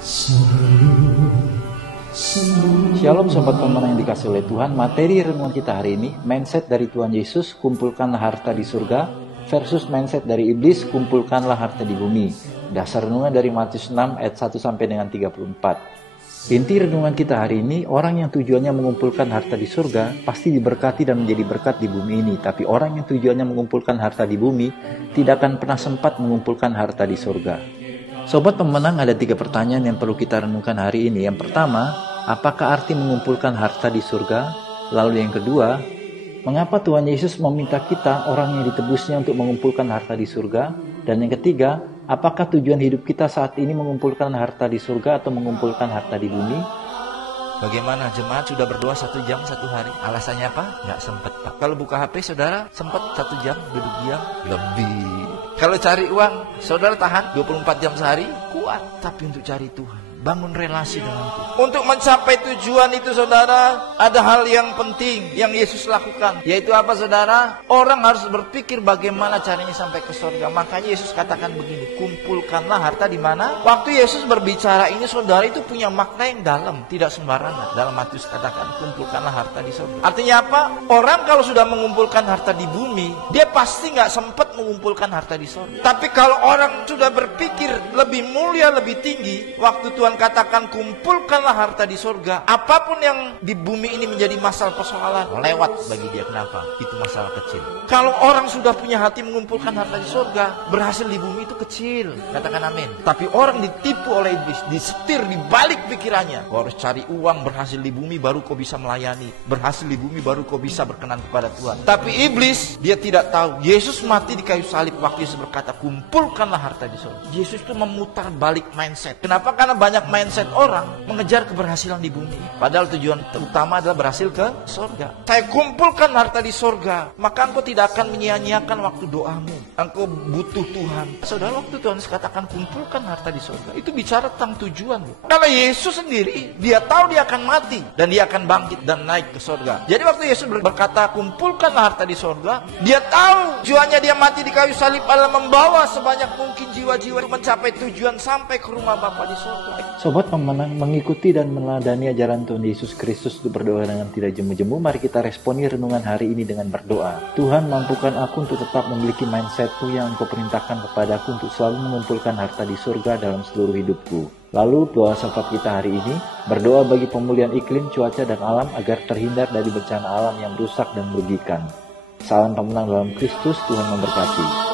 Shalom sobat pemenang yang dikasih oleh Tuhan. Materi renungan kita hari ini, mindset dari Tuhan Yesus, kumpulkanlah harta di surga, versus mindset dari iblis, kumpulkanlah harta di bumi. Dasar renungan dari Matius 6 ayat 1 sampai dengan 34. Inti renungan kita hari ini, orang yang tujuannya mengumpulkan harta di surga pasti diberkati dan menjadi berkat di bumi ini. Tapi orang yang tujuannya mengumpulkan harta di bumi tidak akan pernah sempat mengumpulkan harta di surga. Sobat pemenang, ada 3 pertanyaan yang perlu kita renungkan hari ini. Yang pertama, apakah arti mengumpulkan harta di surga? Lalu yang kedua, mengapa Tuhan Yesus meminta kita, orang yang ditebusnya, untuk mengumpulkan harta di surga? Dan yang ketiga, apakah tujuan hidup kita saat ini mengumpulkan harta di surga atau mengumpulkan harta di bumi? Bagaimana jemaat sudah berdoa 1 jam 1 hari? Alasannya apa? Nggak sempet, Pak. Kalau buka HP saudara sempat 1 jam duduk diam? Lebih. Kalau cari uang, saudara tahan 24 jam sehari? Kuat. Tapi untuk cari Tuhan, bangun relasi dengan Tuhan. Untuk mencapai tujuan itu saudara, ada hal yang penting yang Yesus lakukan. Yaitu apa saudara? Orang harus berpikir bagaimana caranya sampai ke surga. Makanya Yesus katakan begini, kumpulkanlah harta di mana? Waktu Yesus berbicara ini saudara, itu punya makna yang dalam, tidak sembarangan. Dalam Matius katakan, kumpulkanlah harta di surga. Artinya apa? Orang kalau sudah mengumpulkan harta di bumi, dia pasti nggak sempat mengumpulkan harta di surga. Tapi kalau orang sudah berpikir lebih mulia, lebih tinggi, waktu Tuhan katakan kumpulkanlah harta di surga, apapun yang di bumi ini menjadi masalah persoalan, lewat bagi dia. Kenapa? Itu masalah kecil. Kalau orang sudah punya hati mengumpulkan harta di surga, berhasil di bumi itu kecil. Katakan amin. Tapi orang ditipu oleh iblis, disetir di balik pikirannya, kau harus cari uang, berhasil di bumi baru kau bisa melayani, berhasil di bumi baru kau bisa berkenan kepada Tuhan. Tapi iblis, dia tidak tahu Yesus mati di kayu salib. Waktu Yesus berkata kumpulkanlah harta di surga, Yesus itu memutar balik mindset. Kenapa? Karena banyak mindset orang mengejar keberhasilan di bumi, padahal tujuan utama adalah berhasil ke surga. Saya kumpulkan harta di surga, maka engkau tidak akan menyia-nyiakan waktu doamu. Engkau butuh Tuhan. Saudara, waktu Tuhan katakan kumpulkan harta di surga, itu bicara tentang tujuan. Karena Yesus sendiri, dia tahu dia akan mati dan dia akan bangkit dan naik ke surga. Jadi waktu Yesus berkata kumpulkanlah harta di surga, dia tahu tujuannya dia mati di kayu salib adalah membawa sebanyak mungkin jiwa-jiwa mencapai tujuan sampai ke rumah Bapa di surga. Sobat pemenang, mengikuti dan meneladani ajaran Tuhan Yesus Kristus untuk berdoa dengan tidak jemu-jemu, mari kita responi renungan hari ini dengan berdoa. Tuhan, mampukan aku untuk tetap memiliki mindset-Mu yang Engkau perintahkan kepadaku untuk selalu mengumpulkan harta di surga dalam seluruh hidupku. Lalu doa syafaat kita hari ini, berdoa bagi pemulihan iklim, cuaca, dan alam agar terhindar dari bencana alam yang rusak dan merugikan. Salam pemenang dalam Kristus, Tuhan memberkati.